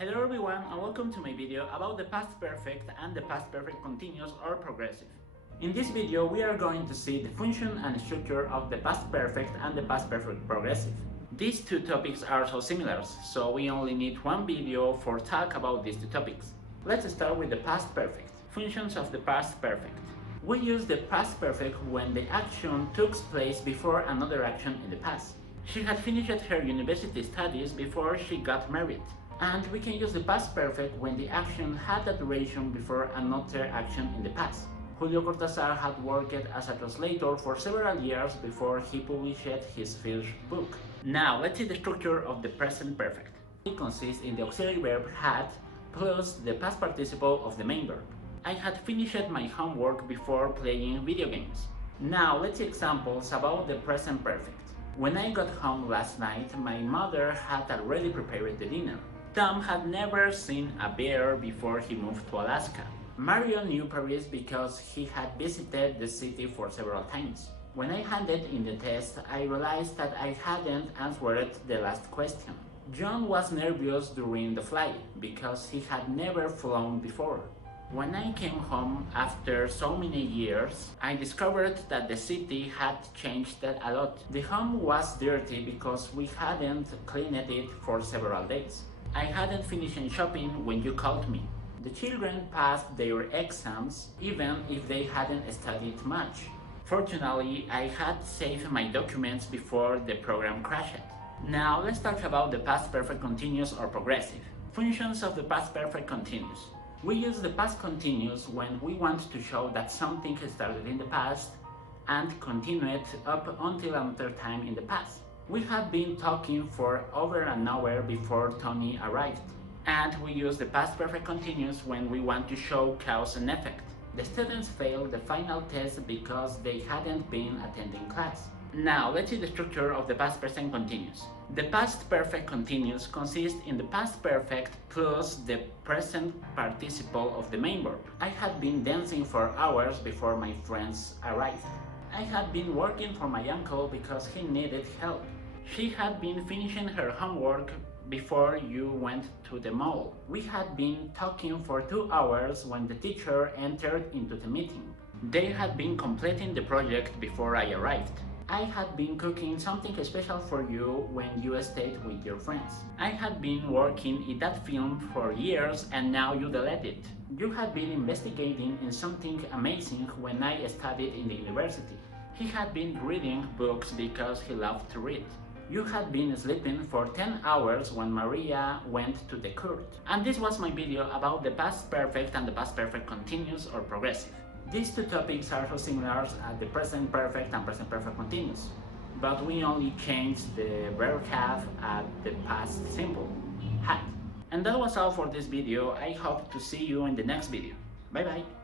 Hello everyone and welcome to my video about the past perfect and the past perfect continuous or progressive. In this video we are going to see the function and structure of the past perfect and the past perfect progressive. These two topics are so similar, so we only need one video for talk about these two topics. Let's start with the past perfect. Functions of the past perfect. We use the past perfect when the action took place before another action in the past. She had finished her university studies before she got married. And we can use the past perfect when the action had a duration before another action in the past. Julio Cortázar had worked as a translator for several years before he published his first book. Now let's see the structure of the present perfect. It consists in the auxiliary verb had plus the past participle of the main verb. I had finished my homework before playing video games. Now let's see examples about the present perfect. When I got home last night, my mother had already prepared the dinner. Tom had never seen a bear before he moved to Alaska. Mario knew Paris because he had visited the city for several times. When I handed in the test, I realized that I hadn't answered the last question. John was nervous during the flight because he had never flown before. When I came home after so many years, I discovered that the city had changed a lot. The home was dirty because we hadn't cleaned it for several days. I hadn't finished shopping when you called me. The children passed their exams even if they hadn't studied much. Fortunately, I had saved my documents before the program crashed. Now let's talk about the past perfect continuous or progressive. Functions of the past perfect continuous. We use the past continuous when we want to show that something started in the past and continued up until another time in the past. We had been talking for over an hour before Tony arrived. And we use the past perfect continuous when we want to show cause and effect. The students failed the final test because they hadn't been attending class. Now let's see the structure of the past present continuous. The past perfect continuous consists in the past perfect plus the present participle of the main verb. I had been dancing for hours before my friends arrived. I had been working for my uncle because he needed help. She had been finishing her homework before you went to the mall. We had been talking for 2 hours when the teacher entered into the meeting. They had been completing the project before I arrived. I had been cooking something special for you when you stayed with your friends. I had been working in that film for years and now you delete it. You had been investigating in something amazing when I studied in the university. He had been reading books because he loved to read. You had been sleeping for 10 hours when Maria went to the court. And this was my video about the past perfect and the past perfect continuous or progressive. These two topics are so similar as the present perfect and present perfect continuous, but we only changed the verb have at the past simple, had. And that was all for this video. I hope to see you in the next video. Bye bye!